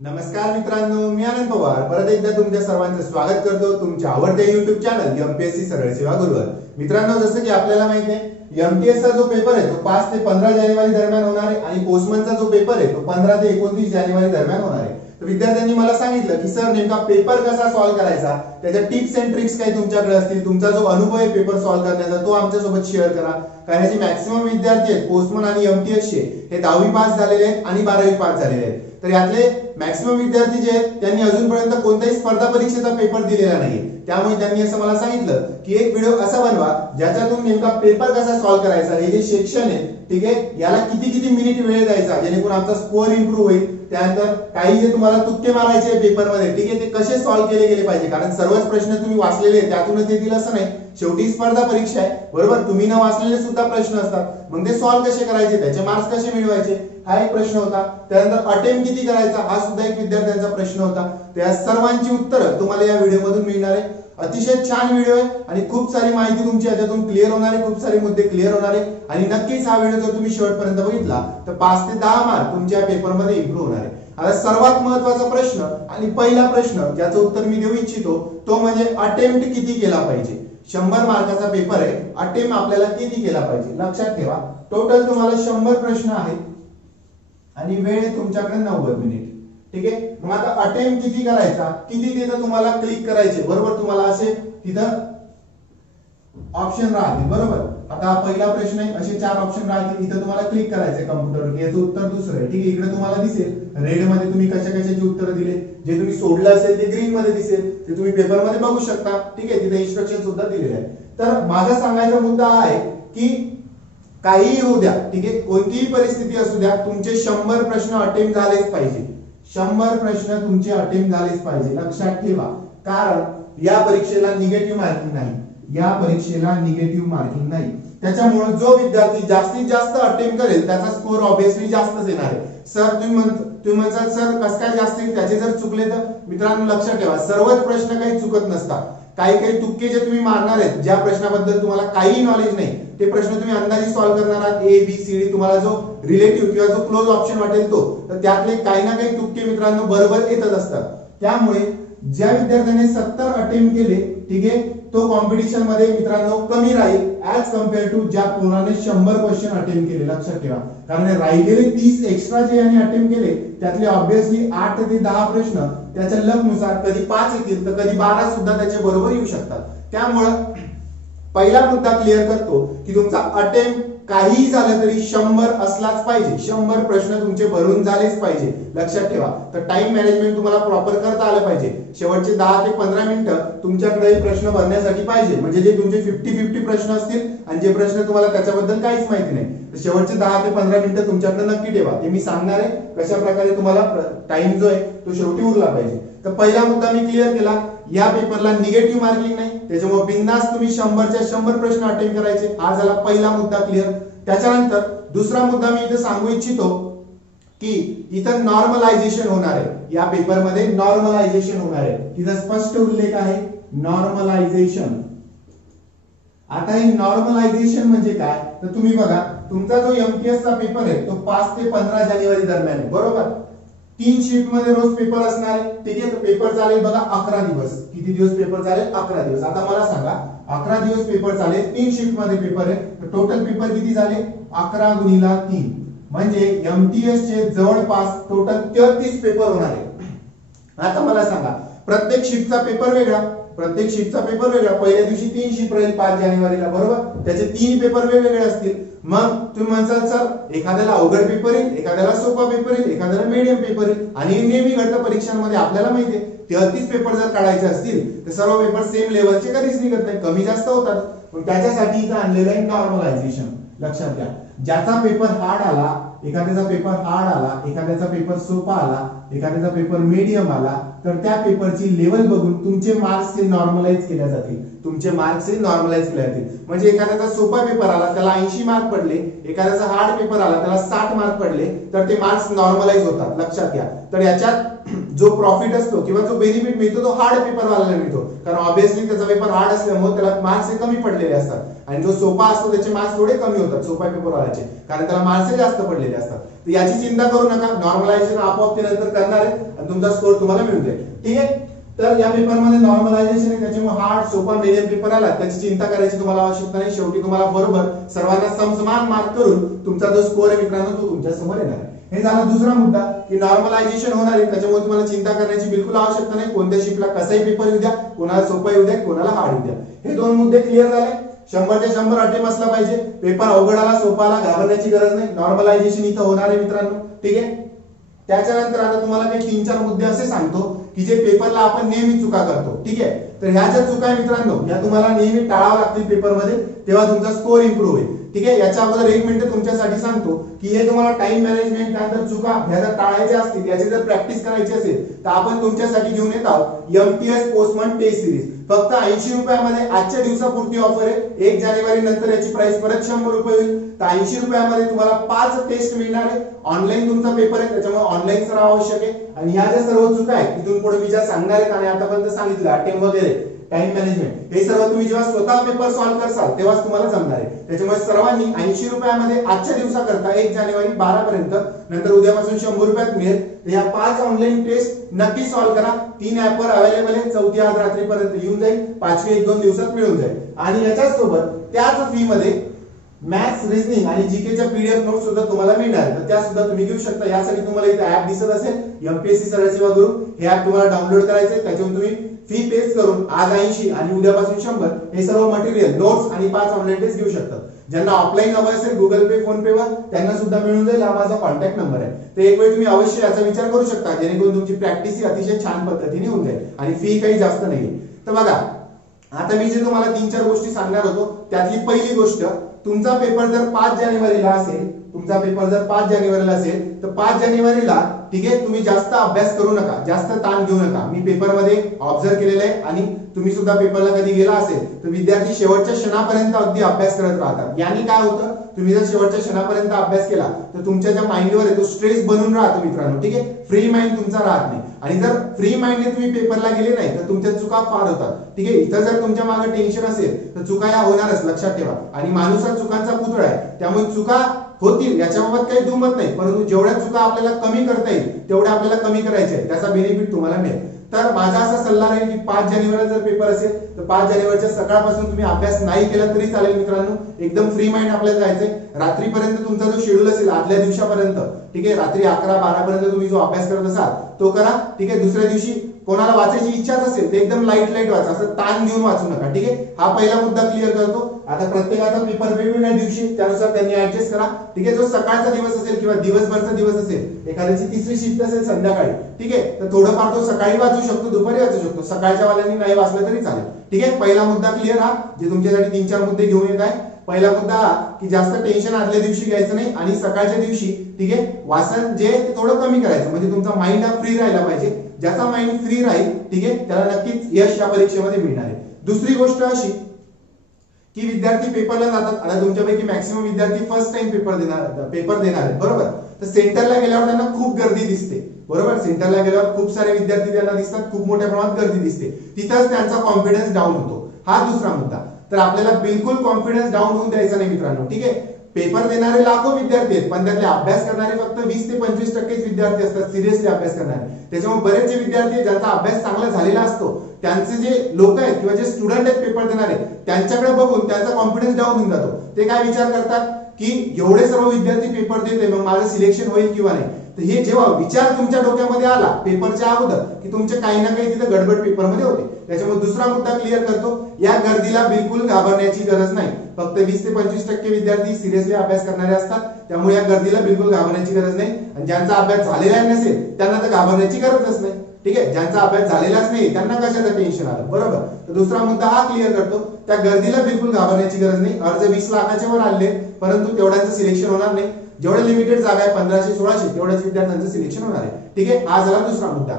नमस्कार मित्रांनो, मी आनंद पवार परत एकदा तुमच्या सर्वांचं स्वागत करतो तुमच्या आवडत्या YouTube चॅनल एमपीएससी सरळ सेवा गुरुवर। मित्रांनो, जसं की आपल्याला माहिती आहे एमटीएस चा जो पेपर आहे तो 5 ते 15 जानेवारी दरम्यान होणार आहे आणि पोस्टमनचा जो पेपर आहे तो 15 ते 29 जानेवारी दरम्यान होणार आहे। तर विद्यार्थ्यांनी मला सांगितलं की सर नेमका पेपर कसा सॉल्व्ह करायचा, त्याच्या टिप्स अँड ट्रिक्स काय तुमच्याकडे असतील, तुमचा जो अनुभव आहे पेपर सॉल्व्ह करण्याचा तो आमच्या सोबत शेअर करा। कारण जे मॅक्सिमम विद्यार्थी आहेत पोस्टमन आणि एमटीएस चे हे 10वी पास झालेले आहेत आणि 12वी पास झालेले आहेत। तर यातले मॅक्सिमम विद्यार्थी जे आहेत त्यांनी अजूनपर्यंत कोणत्याही स्पर्धा परीक्षेचा पेपर दिलेला नाही, त्यामुळे त्यांनी असं मला सांगितलं की एक व्हिडिओ असा बनवा ज्याच्यातून नेमका पेपर कसा सॉल्व्ह करायचा, हे जे सेक्शन आहे ठीक आहे याला किती किती मिनिट वेळ द्यायचा जेणेकरून आमचा स्कोअर इंप्रूव्ह होईल। त्यानंतर काही जे तुम्हाला तुक्के मारायचे पेपर मध्ये ठीक आहे ते कसे सॉल्व्ह केले गेले पाहिजे, कारण सर्वच प्रश्न तुम्ही वाचलेले त्यातूनच येतील असं नाही, शेवटी स्पर्धा परीक्षा आहे बरोबर, तुम्ही न वाचलेले सुद्धा प्रश्न असतात, मग ते सॉल्व्ह कसे करायचे, त्याचे मार्क्स कसे मिळवायचे हा एक प्रश्न होता। त्यानंतर अटेम्प्ट किती करायचा हा सुद्धा एक विद्यार्थ्यांचा प्रश्न होता। त्या सर्वांची उत्तरं तुम्हाला या व्हिडिओ मधून मिळणार आहे। अतिशय छान व्हिडिओ आहे आणि खूप सारी माहिती तुमची याच्यातून क्लिअर होणार आहे, खूप सारे मुद्दे क्लिअर होणार आहे आणि नक्कीच हा व्हिडिओ जर तुम्ही शेवटपर्यंत बघितला तर 5 ते 10 मार्क तुमच्या पेपर मध्ये इंप्रूव्ह होणार आहे। आता सर्वात महत्त्वाचा प्रश्न आणि पहिला प्रश्न ज्याचं उत्तर मी देऊ इच्छितो तो म्हणजे अटेम्प्ट किती केला पाहिजे। 100 मार्काचा पेपर आहे, अटेम्प्ट आपल्याला किती केला पाहिजे लक्षात ठेवा। टोटल तुम्हाला 100 प्रश्न आहेत आणि वेळ आहे तुमच्याकडे 90 मिनिट ठीक आहे। मग आता अटेम्प्ट किती करायचा, किती तिथं तुम्हाला क्लिक करायचे बरोबर, तुम्हाला असे तिथं ऑप्शन राहतील बरोबर। आता पहिला प्रश्न आहे, असे 4 ऑप्शन राहतील, इथं तुम्हाला क्लिक करायचे कॉम्प्युटरवर, याचं उत्तर दुसरं आहे ठीक आहे। इकडे तुम्हाला दिसेल रेड मध्ये तुम्ही कशा कशाची उत्तर दिले, जे तुम्ही सोडलं असेल ते ग्रीन मध्ये दिसेल, ते तुम्ही पेपर मध्ये बघू शकता ठीक आहे, तिथे इन्स्ट्रक्शन सुद्धा दिलेले आहे। तर माझा सांगायचा मुद्दा आहे की काहीही होऊ द्या ठीक आहे, कोणतीही परिस्थिती असू द्या तुमचे 100 प्रश्न अटेम्प्ट झालेच पाहिजे, 100 प्रश्न तुमचे अटेम्प्ट झालेच पाहिजे लक्षात ठेवा। कारण या परीक्षेला निगेटिव्ह मार्किंग नाही, या परीक्षेला निगेटिव्ह मार्किंग नाही, त्याच्यामुळे जो विद्यार्थी जास्तीत जास्त अटेम्प्ट करेल त्याचा स्कोअर ऑब्वियसली जास्तच येणार आहे। सर तुम्ही म्हणतात सर कसं काय जास्त येईल, त्याचे जर चुकले तर मित्रांनो लक्षात ठेवा सर्वच प्रश्न काही चुकत नसतात, काही काही तुक्के जे तुम्ही मारणार आहेत ज्या प्रश्नाबद्दल तुम्हाला काही नॉलेज नाही ते प्रश्न तुम्ही अंदाजे सॉल्व्ह करणार आहात, ए बी सी डी तुम्हाला जो रिलेटिव्ह किंवा जो क्लोज ऑप्शन वाटेल तो, तर त्यातले काही ना काही तुक्के मित्रांनो बरोबर येतच असतात। त्यामुळे ज्या विद्यार्थ्याने 70 अटेम्प्ट केले ठीक आहे तो कॉम्पिटिशन मध्ये मित्रांनो कमी राहील ऍज कम्पेअर टू ज्या कोणाने 100 क्वेश्चन अटेम्प्ट केले लक्षात ठेवा। कारण राहिलेले 30 एक्स्ट्रा जे यांनी अटेम्प्ट केले त्यातले ऑब्वियसली 8 ते 10 प्रश्न त्याच्या लक नुसार कधी 5 येतील तर कधी 12 सुद्धा त्याच्या बरोबर येऊ शकतात। त्यामुळे पहिला मुद्दा क्लिअर करतो की तुमचा अटेम्प्ट काही झालं तरी 100 असलाच पाहिजे, 100 प्रश्न तुमचे भरून झालेच पाहिजे लक्षात ठेवा। तर टाइम मॅनेजमेंट तुम्हाला प्रॉपर करता आलं पाहिजे, शेवटचे 10 ते 15 मिनिटं तुमच्याकडे प्रश्न भरण्यासाठी पाहिजे, म्हणजे जे तुमचे 50-50 प्रश्न असतील आणि जे प्रश्न तुम्हाला त्याच्याबद्दल काहीच माहिती नाही तर शेवटचे 10 ते 15 मिनिटं तुमच्याकडे नक्की ठेवा, ते मी सांगणार आहे कशा प्रकारे तुम्हाला टाइम जो आहे तो शेवटी उरला पाहिजे। तर पहिला मुद्दा मी क्लिअर केला, या पेपरला निगेटिव्ह मार्किंग नाही, त्याच्यामुळे बिंदास तुम्ही 100च्या 100 प्रश्न अटेम्प्ट करायचे, हा झाला पहिला मुद्दा क्लिअर। त्याच्यानंतर दुसरा मुद्दा मी इथे सांगू इच्छितो की इथं नॉर्मलायझेशन होणार आहे, या पेपर मध्ये नॉर्मलायझेशन होणार आहे, तिथं स्पष्ट उल्लेख आहे नॉर्मलायझेशन। आता हे नॉर्मलायझेशन म्हणजे काय, तर तुम्ही बघा तुमचा जो एमटीएस चा पेपर आहे तो 5 ते 15 जानेवारी दरम्यान आहे बरोबर, 3 शिफ्ट मध्ये रोज पेपर असणार आहे ठीक आहे। तर पेपर चालेल बघा 11 दिवस, किती दिवस पेपर चालेल 11 दिवस। आता मला सांगा 11 दिवस पेपर चालेल, 3 शिफ्ट मध्ये पेपर आहे, तर टोटल पेपर किती झाले 11 गुणिले 3 म्हणजे एमटीएस चे जवळपास टोटल 33 पेपर होणार आहे। आता मला सांगा प्रत्येक शिफ्टचा पेपर वेगळा, प्रत्येक शिफ्टचा पेपर वेगळा, पहिल्या दिवशी 3 शिफ्ट राहील 5 जानेवारीला बरोबर, त्याचे 3 पेपर वेगवेगळे असतील। मग तुम्ही म्हणसाल सर एखाद्याला अवघड पेपर येईल, एखाद्याला सोपा पेपर येईल, एखाद्याला मीडियम पेपर येईल, आणि नेहमी घडतं परीक्षांमध्ये आपल्याला माहितीये 33 पेपर जर काढायचे असतील तर सर्व पेपर सेम लेवलचे कधीच निघत नाही, कमी जास्त होतात, पण त्याच्यासाठी इथं आणलेलं आहे नॉर्मलायझेशन लक्षात घ्या। ज्याचा पेपर हार्ड आला, एखाद्याचा पेपर हार्ड आला, एखाद्याचा पेपर सोपा आला, एखाद्याचा पेपर मीडियम आला, तर त्या पेपरची लेवल बघून तुमचे मार्क्स हे नॉर्मलाइज केले जातील, तुमचे मार्क्स हे नॉर्मलाइज केले जातील। म्हणजे एखाद्याचा सोपा पेपर आला त्याला 80 मार्क पडले, एखाद्याचा हार्ड पेपर आला त्याला 60 मार्क पडले, तर ते मार्क्स नॉर्मलाइज होतात लक्षात घ्या। तर याच्यात जो प्रॉफिट असतो किंवा जो बेनिफिट मिळतो तो हार्ड पेपर वाल्याला मिळतो, कारण ऑब्वियसली त्याचा पेपर हार्ड असल्यामुळे त्याला मार्क्स हे कमी पडलेले असतात, आणि जो सोपा असतो त्याचे मार्क्स थोडे कमी होतात सोपा पेपर वाल्याचे, कारण त्याला मार्क्स जास्त पडले। बनलेले असतात. तर याची चिंता करू नका, नॉर्मलायझेशन आपोआप ते नंतर करणार आहे आणि तुमचा स्कोर तुम्हाला मिळून जाईल. ठीक आहे. तर या पेपरमध्ये नॉर्मलायझेशन आहे, त्याच्यामुळे हार्ड सोपा मीडियम पेपर आला, त्याची चिंता करायची तुम्हाला आवश्यकता नाही. शेवटी तुम्हाला बरोबर सर्वांना समसमान मार्क करून तुमचा जो स्कोर आहे मित्रांनो तो तुमच्या समोर येणार आहे. हे झाला दुसरा मुद्दा की नॉर्मलायझेशन होणार आहे, त्याच्यामुळे तुम्हाला चिंता करण्याची बिलकुल आवश्यकता नाही. कोणत्या शिफ्टला कसाही पेपर येऊ द्या, कोणाला सोपा येऊ द्या, कोणाला हार्ड येऊ द्या. हे दोन मुद्दे क्लिअर झाले. 100चे 100 अटेम्प्ट असला पाहिजे. पेपर अवघड आला सोपा आला घाबरण्याची गरज नाही. नॉर्मलायझेशन इथं होणार आहे मित्रांनो. ठीक आहे. त्याच्यानंतर आता तुम्हाला काही 3-4 मुद्दे असे सांगतो की जे पेपरला आपण नेहमी चुका करतो. ठीक आहे. तर ह्या ज्या चुका आहे मित्रांनो या तुम्हाला नेहमी टाळाव्या लागतील पेपरमध्ये, तेव्हा तुमचा स्कोर इम्प्रूव्ह होईल. ठीक आहे. याच्या अगोदर 1 मिनिट तुमच्यासाठी सांगतो की हे तुम्हाला टाइम मॅनेजमेंट त्यानंतर चुका ह्या जर टाळायच्या असतील, याची जर प्रॅक्टिस करायची असेल तर आपण तुमच्यासाठी घेऊन येत आहोत एमटीएस पोस्टमन टेस्ट सिरीज. फक्त 80 रुपयामध्ये आजच्या दिवसापुरती ऑफर आहे. 1 जानेवारी नंतर याची प्राइस परत 100 रुपये होईल. तर 80 रुपयामध्ये तुम्हाला 5 टेस्ट मिळणार आहे. ऑनलाईन तुमचा पेपर आहे, त्याच्यामुळे ऑनलाईन सराव आवश्यक आहे. आणि ह्या ज्या सर्व चुका आहेत तिथून पुढे मी ज्या सांगणार आहेत आणि आतापर्यंत सांगितलं अटेम्प्ट वगैरे टाइम मॅनेजमेंट, हे सर्व तुम्ही जेव्हा स्वतः पेपर सॉल्व्ह करसाल तेव्हाच तुम्हाला जमणार आहे. त्याच्यामुळे सर्वांनी 80 रुपयामध्ये आजच्या दिवसाकरता 1 जानेवारी 12 पर्यंत, नंतर उद्यापासून 100 रुपयात मिळेल. तर या 5 ऑनलाईन टेस्ट नक्की सॉल्व्ह करा. 3 ऍपवर अवेलेबल आहे. 4थी आज रात्रीपर्यंत येऊन जाईल, 5वी 1-2 दिवसात मिळून जाईल. आणि याच्याच सोबत त्याच फी मध्ये मॅथ्स, रिझनिंग आणि जीकेच्या पीडीएफ नोट सुद्धा तुम्हाला मिळणार. तर त्या सुद्धा तुम्ही घेऊ शकता. यासाठी तुम्हाला इथे ऍप दिसत असेल एमपीएससी सरळ सेवा गुरु, हे ऍप तुम्हाला डाउनलोड करायचं आहे. त्याच्यावरून तुम्ही फी पेड करून आज 80 आणि उद्यापासून 100 हे सर्व मटेरियल नोट्स आणि 5 ऑनलाईन टेस्ट घेऊ शकतात. ज्यांना ऑफलाईन हवं असेल गुगल पे फोन पे वर त्यांना सुद्धा मिळून जाईल. हा माझा कॉन्टॅक्ट नंबर आहे. तर एक वेळ तुम्ही अवश्य याचा विचार करू शकता, जेणेकरून तुमची प्रॅक्टिस ही अतिशय छान पद्धतीने होऊन जाईल आणि फी काही जास्त नाहीये. तर बघा आता मी जे तुम्हाला 3-4 गोष्टी सांगणार होतो त्यातली पहिली गोष्ट, तुमचा पेपर जर 5 जानेवारीला असेल, तुमचा पेपर जर 5 जानेवारीला असेल तर 5 जानेवारीला ठीक आहे तुम्ही जास्त अभ्यास करू नका, जास्त ताण घेऊ नका. मी पेपरमध्ये ऑब्झर्व केलेलं आहे आणि तुम्ही सुद्धा पेपरला कधी गेला असेल तर विद्यार्थी शेवटच्या क्षणापर्यंत अगदी अभ्यास करत राहतात. याने काय होतं, तुम्ही जर शेवटच्या क्षणापर्यंत अभ्यास केला तर तुमच्या ज्या माइंडवर आहे तो स्ट्रेस बनून राहतो मित्रांनो. ठीक आहे. फ्री माइंड तुमचा राहत नाही. आणि जर फ्री माइंडने तुम्ही पेपरला गेले नाही तर तुमच्या चुका फार होतात. ठीक आहे. इथं जर तुमच्या मागे टेन्शन असेल तर चुका या होणारच, लक्षात ठेवा. आणि माणूस हा चुकांचा पुतळा आहे, त्यामुळे चुका होतील याच्याबाबत काही दुमत नाही. परंतु जेवढ्या चुका आपल्याला कमी करता येईल तेवढ्या आपल्याला कमी करायचे आहे, त्याचा बेनिफिट तुम्हाला मिळेल. तर माझा असा सल्ला राहील की 5 जानेवारीला जर पेपर असेल तर 5 जानेवारीच्या सकाळपासून तुम्ही अभ्यास नाही केला तरी चालेल मित्रांनो. एकदम फ्री माइंड आपल्याला जायचंय. रात्रीपर्यंत तुमचा जो शेड्यूल असेल आदल्या दिवसापर्यंत, ठीक आहे, रात्री 11-12 पर्यंत तुम्ही जो अभ्यास करत असाल तो करा. ठीक आहे. दुसऱ्या दिवशी कोणाला वाचायची इच्छाच असेल तर एकदम लाईट वाचा, असं ताण घेऊन वाचू नका. ठीक आहे. हा पहिला मुद्दा क्लिअर करतो. आता प्रत्येकाचा पेपर वेगवेगळ्या दिवशी, त्यानुसार त्यांनी ऍडजस्ट करा. ठीक आहे. जो सकाळचा दिवस असेल किंवा दिवसभरचा दिवस असेल, एखाद्याची 3री शिफ्ट असेल संध्याकाळी, ठीक आहे, तर थोडंफार तो सकाळी वाचू शकतो, दुपारी वाचू शकतो. सकाळच्या वाल्यांनी नाही वाचलं तरी चालेल. ठीक आहे. पहिला मुद्दा क्लिअर हा, जे तुमच्यासाठी 3-4 मुद्दे घेऊन येत आहे. पहिला मुद्दा हा की जास्त टेन्शन आदल्या दिवशी घ्यायचं नाही आणि सकाळच्या दिवशी ठीक आहे वाचन जे ते थोडं कमी करायचं, म्हणजे तुमचा माइंड हा फ्री राहिला पाहिजे. ज्याचा माइंड फ्री राहील ठीक आहे त्याला नक्कीच यश या परीक्षेमध्ये मिळणार आहे. दुसरी गोष्ट अशी की विद्यार्थी पेपरला जातात. आता तुमच्यापैकी मॅक्सिमम विद्यार्थी फर्स्ट टाइम पेपर देणार आहेत, बरोबर. तर सेंटरला गेल्यावर त्यांना खूप गर्दी दिसते, बरोबर. सेंटरला गेल्यावर खूप सारे विद्यार्थी त्यांना दिसतात, खूप मोठ्या प्रमाणात गर्दी दिसते. तिथंच त्यांचा कॉन्फिडन्स डाऊन होतो. हा दुसरा मुद्दा. तर आपल्याला बिलकुल कॉन्फिडन्स डाऊन होऊन द्यायचा नाही मित्रांनो. ठीक आहे. पेपर देणारे लाखो विद्यार्थी आहेत, पण त्यातले अभ्यास करणारे फक्त 20 ते 25% विद्यार्थी असतात सिरियसली अभ्यास करणारे. त्याच्यामुळे बरेच जे विद्यार्थी ज्यांचा अभ्यास चांगला झालेला असतो त्यांचे जे लोक आहेत किंवा जे स्टुडंट आहेत पेपर देणारे, त्यांच्याकडे बघून त्यांचा कॉन्फिडन्स डाऊन होऊन जातो. ते काय विचार करतात की एवढे सर्व विद्यार्थी पेपर देते, मग माझं सिलेक्शन होईल किंवा नाही. तर हे जेव्हा विचार तुमच्या डोक्यामध्ये आला पेपरच्या अगोदर की तुमचे काही ना काही तिथे गडबड पेपरमध्ये होते. त्याच्यामुळे दुसरा मुद्दा क्लिअर करतो, या गर्दीला बिलकुल घाबरण्याची गरज नाही. फक्त 20 ते 25% विद्यार्थी सिरियसली अभ्यास करणारे असतात, त्यामुळे या गर्दीला बिलकुल घाबरण्याची गरज नाही. आणि ज्यांचा अभ्यास झालेला नसेल त्यांना तर घाबरण्याची गरजच नाही. ठीक आहे. ज्यांचा अभ्यास झालेलाच नाही त्यांना कशाचं टेन्शन आलं, बरोबर. तर दुसरा मुद्दा हा क्लिअर करतो, त्या गर्दीला बिलकुल घाबरण्याची गरज नाही. अर्ज 20 लाखाच्या वर आले, परंतु तेवढ्यांचं सिलेक्शन होणार नाही. जेवढे लिमिटेड जागा आहे 1500-1600 तेवढ्याच विद्यार्थ्यांचं सिलेक्शन होणार आहे. ठीक आहे. हा झाला दुसरा मुद्दा.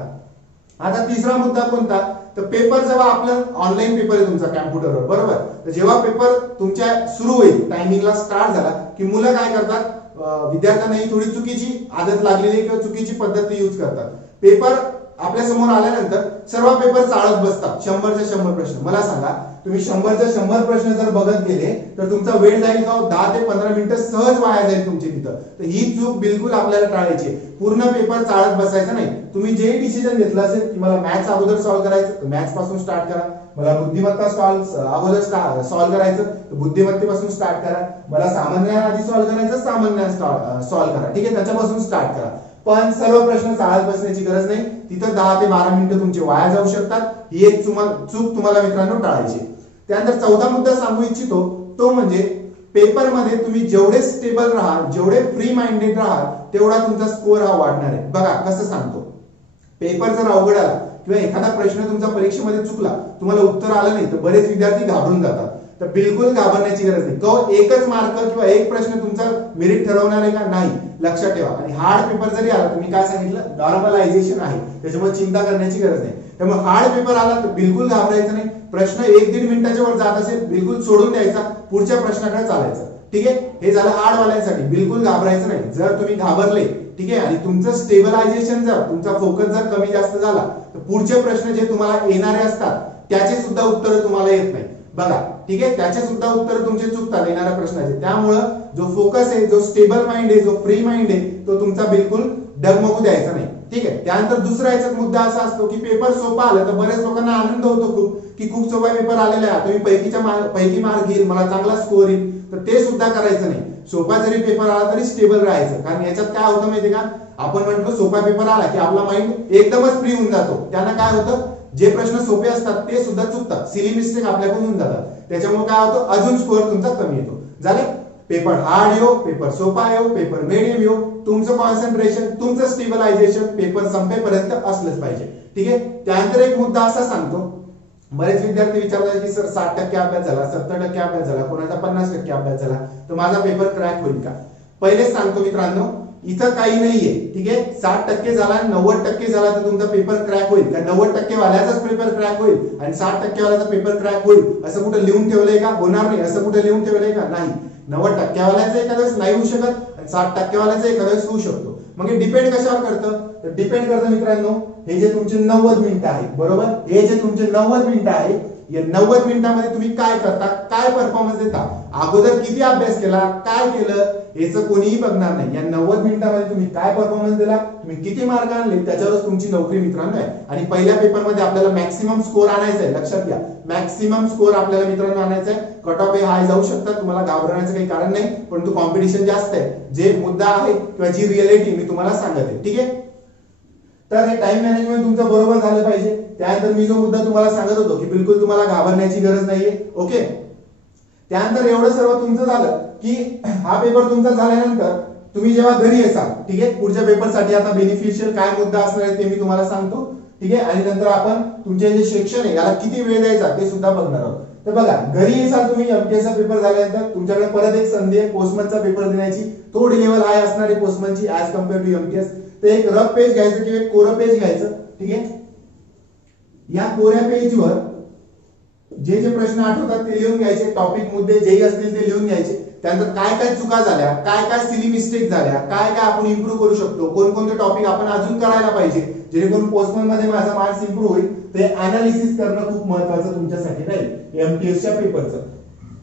आता तिसरा मुद्दा कोणता, तर पेपर जेव्हा आपलं ऑनलाईन पेपर आहे तुमचा कॅम्प्युटरवर, बरोबर. तर जेव्हा पेपर तुमच्या सुरू होईल, टायमिंगला स्टार्ट झाला की मुलं काय करतात, विद्यार्थ्यांना ही थोडी चुकीची आदत लागलेली किंवा चुकीची पद्धत यूज करतात. पेपर आपल्या समोर आल्यानंतर सर्व पेपर चाळत बसतात 100चे 100 प्रश्न. मला सांगा तुम्ही 100चे 100 प्रश्न जर बघत गेले तर तुमचा वेळ जाईल का? 10 ते 15 मिनिटं सहज वाया जाईल तुमची तिथं. तर ही चूक बिलकुल आपल्याला टाळायची. पूर्ण पेपर चाळत बसायचं नाही. तुम्ही जे डिसिजन घेतलं असेल की मला मॅथ्स अगोदर सॉल्व्ह करायचं तर मॅथ्स पासून स्टार्ट करा. मला बुद्धिमत्ता अगोदर सॉल्व्ह करायचं तर बुद्धिमत्तेपासून स्टार्ट करा. मला सामान्य ज्ञान आधी सॉल्व्ह करायचं सामान्य ज्ञान सॉल्व्ह करा. ठीक आहे, त्याच्यापासून स्टार्ट करा. पण सर्व प्रश्न चाळत बसण्याची गरज नाही. तिथं 10 ते 12 मिनिटं तुमचे वाया जाऊ शकतात. ही एक चूक तुम्हाला मित्रांनो टाळायची. त्यानंतर चौथा मुद्दा सांगू इच्छितो तो म्हणजे पेपरमध्ये तुम्ही जेवढे स्टेबल राहाल, जेवढे फ्री माइंडेड राहाल, तेवढा तुमचा स्कोअर हा वाढणार आहे. बघा कसं सांगतो, पेपर जर अवघड आला किंवा एखादा प्रश्न तुमचा परीक्षेमध्ये चुकला, तुम्हाला उत्तर आलं नाही, तर बरेच विद्यार्थी घाबरून जातात. तर बिलकुल घाबरण्याची गरज नाही. तो एकच मार्क किंवा एक प्रश्न तुमचा मेरिट ठरवणार आहे का? नाही, लक्षात ठेवा. आणि हार्ड पेपर जरी आला, तुम्ही काय सांगितलं, नॉर्मलायझेशन आहे, त्याच्यामुळे चिंता करण्याची गरज नाही. त्यामुळे हार्ड पेपर आला तर बिलकुल घाबरायचं नाही. प्रश्न 1-1.5 मिनिटाच्या वर जात असेल बिलकुल सोडून द्यायचा, पुढच्या प्रश्नाकडे चालायचं. ठीक आहे, हे झालं हार्ड वाल्यांसाठी. बिलकुल घाबरायचं नाही. जर तुम्ही घाबरले, ठीक आहे, आणि तुमचं स्टेबलायझेशन जर, तुमचा फोकस जर कमी जास्त झाला तर पुढचे प्रश्न जे तुम्हाला येणारे असतात त्याचे सुद्धा उत्तर तुम्हाला येत नाही. बघा, ठीक आहे, त्याचे सुद्धा उत्तर तुमचे चुकतात येणाऱ्या प्रश्नाचे. त्यामुळं जो फोकस आहे, जो स्टेबल माइंड आहे, जो फ्री माइंड आहे, तो तुमचा बिलकुल डगमगू द्यायचा नाही. ठीक आहे. त्यानंतर दुसरा याचा मुद्दा असा असतो की पेपर सोपा आला तर बरेच लोकांना आनंद होतो खूप, की खूप सोपा पेपर आलेला आहे, तुम्ही पैकी मार्क येईल, मला चांगला स्कोअर येईल. तर ते सुद्धा करायचं नाही. सोपा जरी पेपर आला तरी स्टेबल राहायचं. कारण याच्यात काय होतं माहितीये का, आपण म्हणतो सोपा पेपर आला की आपला माइंड एकदमच फ्री होऊन जातो. त्यानं काय होतं, जे प्रश्न सोपे असतात ते सुद्धा चुकतात, सिली मिस्टेक आपल्याकडून होऊन जातात. त्याच्यामुळे काय होतं, अजून स्कोअर तुमचा कमी येतो. झाले, पेपर हार्ड येऊ, पेपर सोपा येऊ, पेपर मीडियम येऊ, तुमचं कॉन्सन्ट्रेशन, तुमचं स्टेबलायझेशन पेपर संपेपर्यंत असलंच पाहिजे. ठीक आहे. त्यानंतर एक मुद्दा असा सांगतो, बरेच विद्यार्थी विचारतात की सर 60% अभ्यास झाला, 70% अभ्यास झाला, कोणाचा 50% अभ्यास झाला, तर माझा पेपर क्रॅक होईल का? पहिलेच सांगतो मित्रांनो, इथं काही नाहीये. ठीक आहे, 60% झाला, 90% झाला तर तुमचा पेपर क्रॅक होईल का? 90% वाल्याचाच पेपर क्रॅक होईल आणि 60% वाल्याचा पेपर क्रॅक होईल असं कुठे लिहून ठेवलंय का? होणार नाही असं कुठे लिहून ठेवलंय का? नाही. 90% वाल्याचं एखाद्याच नाही होऊ शकत आणि 60% वाल्याचं एखाद्याच होऊ शकतो. मग हे डिपेंड कशावर करतं? तर डिपेंड करतं मित्रांनो, हे जे तुमचे 90 मिनिटं आहेत, बरोबर, हे जे तुमचे 90 मिनिटं आहेत, या 90 मिनिटांमध्ये तुम्ही काय करता, काय परफॉर्मन्स देता, अगोदर किती अभ्यास केला, काय केलं, याचं कोणीही बघणार नाही. या 90 मिनिटांमध्ये तुम्ही काय परफॉर्मन्स दिला, तुम्ही किती मार्क आणले, त्याच्यावरच तुमची नोकरी मित्रांनो आहे. आणि पहिल्या पेपरमध्ये आपल्याला मॅक्सिमम स्कोअर आणायचा आहे. लक्षात घ्या, मॅक्सिमम स्कोअर आपल्याला मित्रांनो आणायचा आहे. कट ऑफ हे हाय जाऊ शकतात, तुम्हाला घाबरण्याचं काही कारण नाही, परंतु कॉम्पिटिशन जास्त आहे. जे मुद्दा आहे किंवा जी रिअलिटी मी तुम्हाला सांगत आहे. ठीक आहे, तर हे टाइम मॅनेजमेंट तुमचं बरोबर झालं पाहिजे. त्यानंतर मी जो मुद्दा तुम्हाला सांगत होतो की बिलकुल तुम्हाला घाबरण्याची गरज नाहीये. ओके. त्यानंतर एवढं सर्व तुमचं झालं की हा पेपर तुमचा झाल्यानंतर तुम्ही जेव्हा घरी असाल, ठीक आहे, पुढच्या पेपरसाठी आता बेनिफिशियल काय मुद्दा असणार आहे ते मी तुम्हाला सांगतो. ठीक आहे, आणि नंतर आपण तुमचे जे सेक्शन आहे याला किती वेळ द्यायचा ते सुद्धा बघणार आहोत. तर बघा, घरी असाल तुम्ही, एमटीएसचा पेपर झाल्यानंतर तुमच्याकडे परत एक संधी आहे पोस्टमनचा पेपर देण्याची. थोडी लेवल हाय असणार आहे पोस्टमनची ऍज कम्पेअर टू एमटीएस. तर एक रफ पेज घ्यायचं किंवा एक कोरं पेज घ्यायचं. ठीक आहे, या कोऱ्या पेजवर जे जे प्रश्न आठवतात ते लिहून घ्यायचे, टॉपिक मुद्दे जेही असतील ते लिहून घ्यायचे. त्यानंतर काय काय चुका झाल्या, काय काय सिली मिस्टेक झाल्या, काय काय आपण इम्प्रूव्ह करू शकतो, कोणकोणते टॉपिक आपण अजून करायला पाहिजे जेणेकरून पोस्टमन मध्ये माझा मार्क्स इम्प्रूव्ह होईल, ते अनालिसिस करणं खूप महत्त्वाचं तुमच्यासाठी राहील एमटीएसच्या पेपरचं.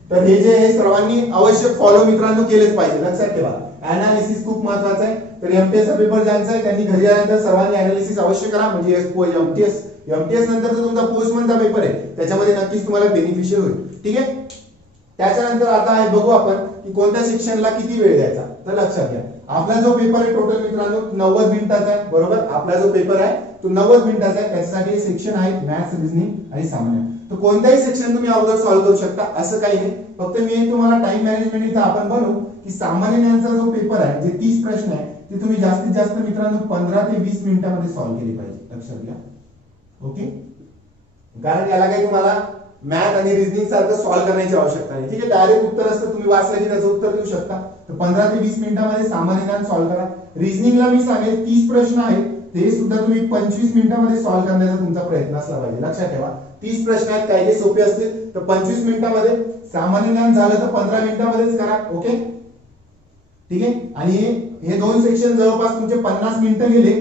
तर हे जे हे सर्वांनी अवश्य फॉलो मित्रांनो केलेच पाहिजे. लक्षात ठेवा, अनालिसिस खूप महत्त्वाचं आहे. तर एमटीएसचा पेपर ज्यांचा आहे त्यांनी घरी आल्यानंतर सर्वांनी अनालिसिस अवश्य करा. म्हणजे एमटीएस नंतर जो तुमचा पोस्टमनचा पेपर आहे त्याच्यामध्ये नक्कीच तुम्हाला बेनिफिशियल होईल. ठीक आहे. त्याच्यानंतर आता आहे बघू आपण की कोणत्या सेक्शनला किती वेळ द्यायचा. तर लक्षात घ्या, आपला जो पेपर आहे टोटल मित्रांनो 90 मिनिटाचा आहे, बरोबर. आपला जो पेपर आहे तो 90 मिनिटाचा आहे. त्याच्यासाठी सेक्शन आहेत मॅथ्स, रिझनिंग आणि सामान्य. तर कोणताही सेक्शन तुम्ही अगोदर सॉल्व्ह करू शकता, असं काही नाही. फक्त मी तुम्हाला टाइम मॅनेजमेंट इथं आपण बनवू की सामान्य ज्ञानाचा जो पेपर आहे, जे 30 प्रश्न आहे ते तुम्ही जास्तीत जास्त मित्रांनो 15 ते 20 मिनिटांमध्ये सॉल्व्ह केले पाहिजे. लक्षात घ्या. ओके, कारण याला काही तुम्हाला मॅथ आणि रिझनिंग सारखं सॉल्व्ह करण्याची आवश्यकता नाही. ठीक आहे, डायरेक्ट उत्तर असतं, तुम्ही वाचलं की त्याचं उत्तर देऊ शकता. तर 15 ते 20 मिनिटांमध्ये सामान्य ज्ञान सॉल्व्ह करा. रिझनिंगला मी सांगेल 30 प्रश्न आहेत, ते सुद्धा तुम्ही 25 मिनिटांमध्ये सॉल्व्ह करण्याचा तुमचा प्रयत्न असला पाहिजे. लक्षात ठेवा, 30 प्रश्न आहेत, काही सोपे असतील तर 25 मिनिटांमध्ये, सामान्य ज्ञान झालं तर 15 मिनिटांमध्येच करा. ओके, ठीक आहे. आणि हे दोन सेक्शन जवळपास तुमचे 50 मिनिटं गेले.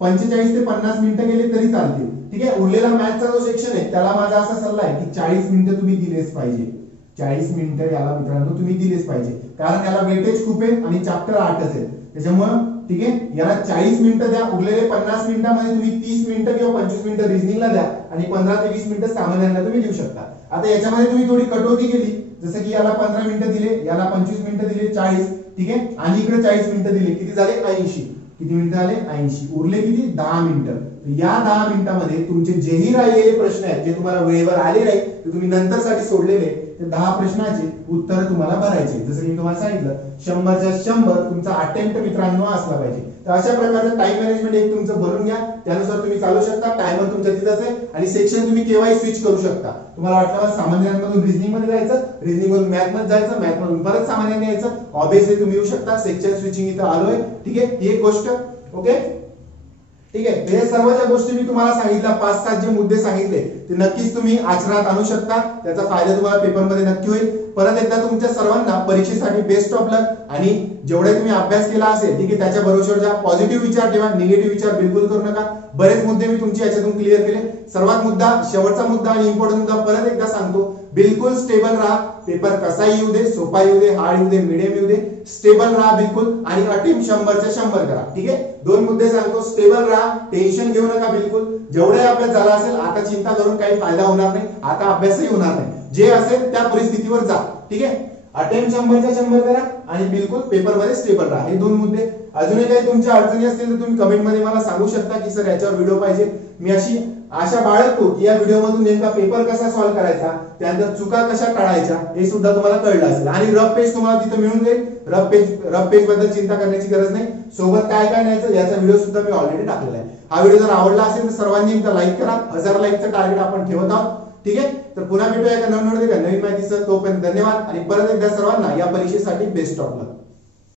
45 ते 50 मिनिटं गेले तरी चालतील, ठीक आहे. उरलेला मॅथचा जो सेक्शन आहे त्याला माझा असा सल्ला आहे की 40 मिनिटं तुम्ही दिलेच पाहिजे. 40 मिनिटं याला मित्रांनो तुम्ही दिलेच पाहिजे, कारण याला वेटेज खूप आहे आणि चॅप्टर 8च आहे, त्याच्यामुळे ठीक आहे याला 40 मिनिटं द्या. उरलेले 50 मिनिटांमध्ये तुम्ही 30 मिनिटं किंवा 25 मिनिटं रिझनिंगला द्या आणि 15 ते 20 मिनिटं सामान्यांना तुम्ही देऊ शकता. आता याच्यामध्ये तुम्ही थोडी कटौती केली, जसं की याला 15 मिनिटं दिले, याला 25 मिनिटं दिले, 40, ठीक आहे, आणि इकडे 40 मिनिटं दिले, किती झाले 80. किती मिनिटं झाले 80. उरले किती 10 मिनिटं. या 10 मिनिटांमध्ये तुमचे जेही राहिलेले प्रश्न आहेत जे तुम्हाला वेळेवर आले नाही ते तुम्ही नंतरसाठी सोडलेले ते 10 प्रश्नाचे उत्तर तुम्हाला भरायचे. जसं मी तुम्हाला सांगितलं 100च्या 100 तुमचा अटेम्प्ट मित्रांनो असला पाहिजे. तर अशा प्रकारचं टाइम मॅनेजमेंट एक तुमचं भरून घ्या, त्यानुसार तुम्ही चालू शकता. टायमर तुमच्या तिथंच आहे आणि सेक्शन तुम्ही केव्हाही स्विच करू शकता. तुम्हाला वाटलं सामान्यांमधून रिझनिंग मध्ये जायचं, रिझनिंग मधून मॅथ मध्ये जायचं, मॅथ मधून परत सामान्यांनी यायचं, ऑब्वियसली तुम्ही येऊ शकता. सेक्शन स्विचिंग इथं आलोय, ठीक आहे, ही एक गोष्ट. ओके, ठीक आहे. हे सर्व ज्या गोष्टी मी तुम्हाला सांगितल्या 5-7 जे मुद्दे सांगितले ते नक्कीच तुम्ही आचरणात आणू शकता. त्याचा फायदा तुम्हाला पेपरमध्ये नक्की होईल. परत एकदा तुमच्या सर्वांना परीक्षेसाठी बेस्ट ऑफ लक. आणि जेवढे तुम्ही अभ्यास केला असेल ठीक आहे त्याच्या भरोश्यावर जा. पॉझिटिव्ह विचार ठेवा, निगेटिव्ह विचार बिलकुल करू नका. बरेच मुद्दे मी तुमची याच्यातून क्लिअर केले. सर्वात मुद्दा, शेवटचा मुद्दा आणि इम्पॉर्टंट मुद्दा परत एकदा सांगतो, बिलकुल स्टेबल राहा. पेपर कसाही येऊ दे, सोपा येऊ दे, हार्ड येऊ दे, मीडियम येऊ दे, स्टेबल राहा बिलकुल. आणि अटेम्प्ट 100च्या 100 करा, ठीक आहे. 2 मुद्दे सांगतो, स्टेबल राहा, टेन्शन घेऊ नका बिलकुल. जेवढा अभ्यास झाला असेल आता चिंता करून काही फायदा होणार नाही, आता अभ्यासही होणार नाही. जे असेल त्या परिस्थितीवर जा, ठीक आहे. अटेम्प्ट 100च्या 100 करा आणि बिलकुल पेपर मध्ये स्टेबल राहा. हे 2 मुद्दे. अजूनही काही तुमच्या अडचणी असतील तर तुम्ही कमेंट मध्ये मला सांगू शकता की सर याच्यावर व्हिडिओ पाहिजे. मी अशी आशा बाळगतो की या व्हिडिओ मधून नेमका पेपर कसा सॉल्व्ह करायचा, त्यानंतर चुका कशा टाळायच्या हे सुद्धा तुम्हाला कळलं असेल. आणि रफ पेज तुम्हाला तिथे मिळून जाईल. रफ पेज बद्दल चिंता करण्याची गरज नाही. सोबत काय काय न्यायचं याचा व्हिडिओ सुद्धा मी ऑलरेडी टाकलेला आहे. हा व्हिडिओ जर आवडला असेल तर सर्वांनी एकदा लाईक करा. 1000 लाईकचं टार्गेट आपण ठेवत आहोत, ठीक आहे. तर पुन्हा भेटूया एका नवीन माहितीसह. तोपर्यंत धन्यवाद आणि परत एकदा सर्वांना या परीक्षेसाठी बेस्ट ऑफ लक.